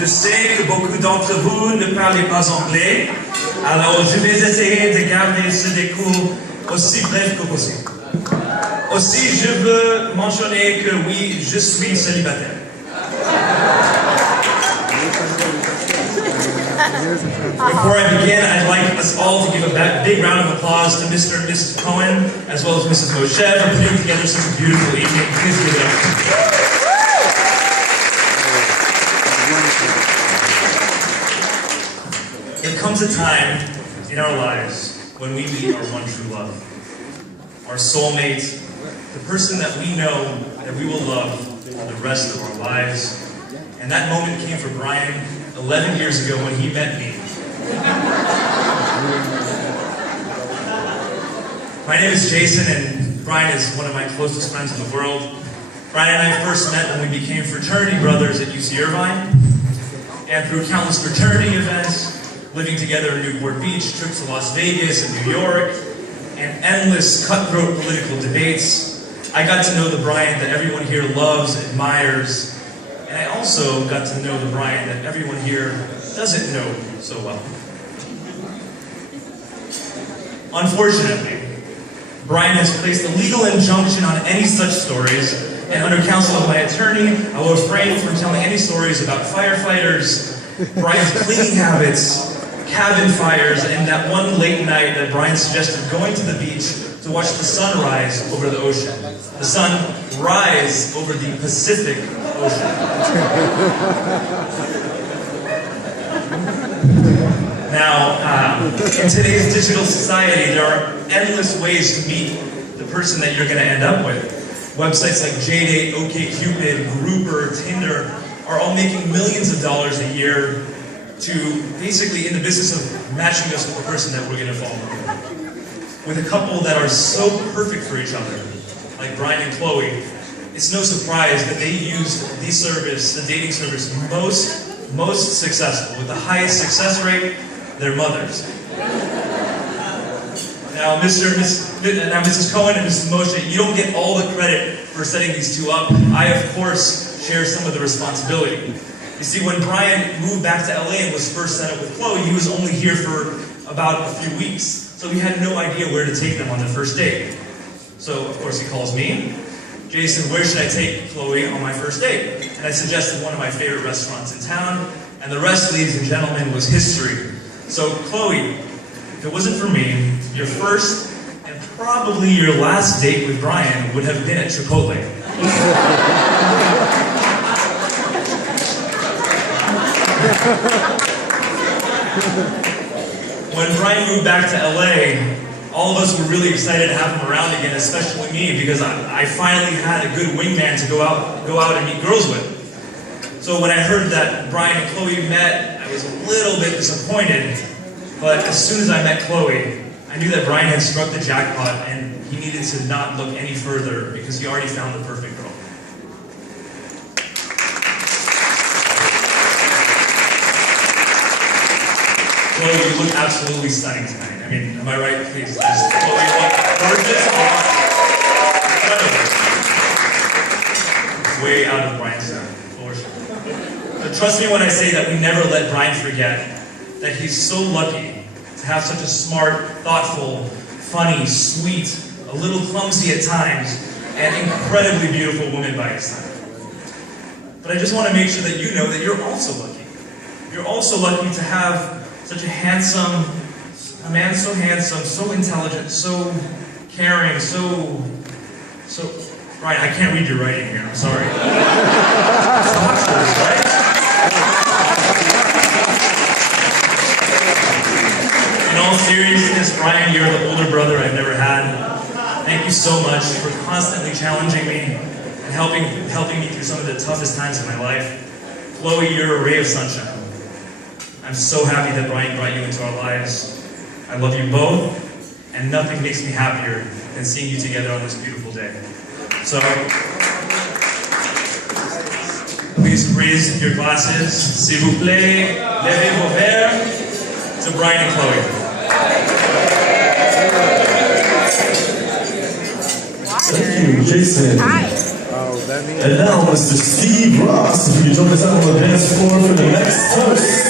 Je sais que beaucoup d'entre vous ne parlez pas anglais, alors je vais essayer de garder ce décours aussi bref que possible. Aussi, je veux mentionner que oui, je suis célibataire. Before I begin, I'd like us all to give a big round of applause to Mr. and Mrs. Cohen, as well as Mrs. Moshe, for putting together such a beautiful evening. Please give it up. There comes a time in our lives when we meet our one true love, our soulmate, the person that we know that we will love for the rest of our lives. And that moment came for Brian 11 years ago when he met me. My name is Jason, and Brian is one of my closest friends in the world. Brian and I first met when we became fraternity brothers at UC Irvine, and through countless fraternity events, living together in Newport Beach, trips to Las Vegas and New York, and endless cutthroat political debates, I got to know the Brian that everyone here loves, admires, and I also got to know the Brian that everyone here doesn't know so well. Unfortunately, Brian has placed a legal injunction on any such stories, and under counsel of my attorney, I will refrain from telling any stories about firefighters, Brian's cleaning habits, cabin fires, and that one late night that Brian suggested going to the beach to watch the sun rise over the ocean. The sun rise over the Pacific Ocean. Now, in today's digital society, there are endless ways to meet the person that you're going to end up with. Websites like JDate, OkCupid, Grouper, Tinder are all making millions of dollars a year to basically in the business of matching us with the person that we're going to fall in love with. With a couple that are so perfect for each other, like Brian and Chloe, it's no surprise that they use the service, the dating service, most successful, with the highest success rate, their mothers. Now, Mrs. Cohen and Mrs. Moshe, you don't get all the credit for setting these two up. I, of course, share some of the responsibility. You see, when Brian moved back to LA and was first set up with Chloe, he was only here for about a few weeks. So he had no idea where to take them on their first date. So, of course, he calls me. Jason, where should I take Chloe on my first date? And I suggested one of my favorite restaurants in town, and the rest, ladies and gentlemen, was history. So, Chloe, if it wasn't for me, your first and probably your last date with Brian would have been at Chipotle. When Brian moved back to LA, all of us were really excited to have him around again, especially me, because I finally had a good wingman to go out and meet girls with. So when I heard that Brian and Chloe met, I was a little bit disappointed, but as soon as I met Chloe, I knew that Brian had struck the jackpot and he needed to not look any further because he already found the perfect girl. Chloe, you look absolutely stunning tonight. I mean, am I right? Please. Chloe, you look gorgeous. It's way out of Brian's style, for sure. But trust me when I say that we never let Brian forget that he's so lucky to have such a smart, thoughtful, funny, sweet, a little clumsy at times, and incredibly beautiful woman by his side. But I just want to make sure that you know that you're also lucky. You're also lucky to have such a man so handsome, so intelligent, so caring, so, Brian, I can't read your writing here, I'm sorry. It's Oxford, right? In all seriousness, Brian, you're the older brother I've never had. Thank you so much for constantly challenging me and helping me through some of the toughest times of my life. Chloe, you're a ray of sunshine. I'm so happy that Brian brought you into our lives. I love you both, and nothing makes me happier than seeing you together on this beautiful day. So, please raise your glasses. S'il vous plaît, levez vos verres to Brian and Chloe. Thank you, Jason. Hi. And now, Mr. Steve Ross, if you could join us out on the dance floor for the next toast.